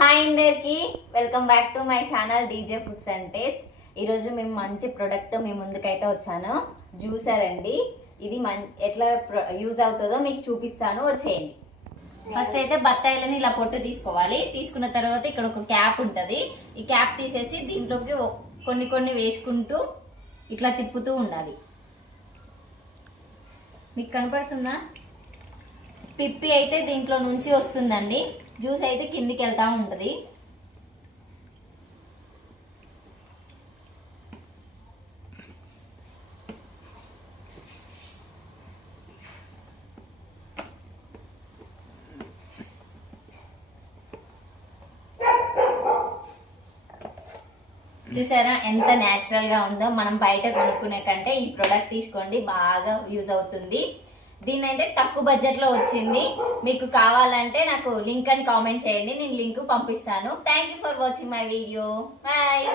Hi అందరికి, welcome back to my channel DJ foods and taste. ఈరోజు మేము మంచి ప్రొడక్ట్ మీ ముందుకైతే వచ్చాను. జ్యూసర్ అండి. ఇది ఎట్లా యూజ్ అవుతుందో మీకు చూపిస్తాను, వచ్చేయండి. ఫస్ట్ అయితే బత్తాయిలని ఇలా పొట్టు తీసుకోవాలి. తీసుకున్న తర్వాత ఇక్కడ ఒక క్యాప్ ఉంటుంది. ఈ క్యాప్ తీసేసి దీంట్లోకి కొన్ని కొన్ని వేసుకుంటూ ఇట్లా తిప్పుతూ ఉండాలి. మీకు కనపడుతుందా? పిప్పి అయితే దీంట్లో నుంచి వస్తుందండి. జ్యూస్ అయితే కిందికి వెళ్తా ఉంటుంది. చూసారా ఎంత న్యాచురల్ గా ఉందో? మనం బయట కొనుక్కునే కంటే ఈ ప్రోడక్ట్ తీసుకోండి, బాగా యూజ్ అవుతుంది. దీని అయితే తక్కువ బడ్జెట్ లో వచ్చింది. మీకు కావాలంటే నాకు లింక్ అని కామెంట్ చేయండి, నేను లింక్ పంపిస్తాను. Thank you for watching my video. Bye.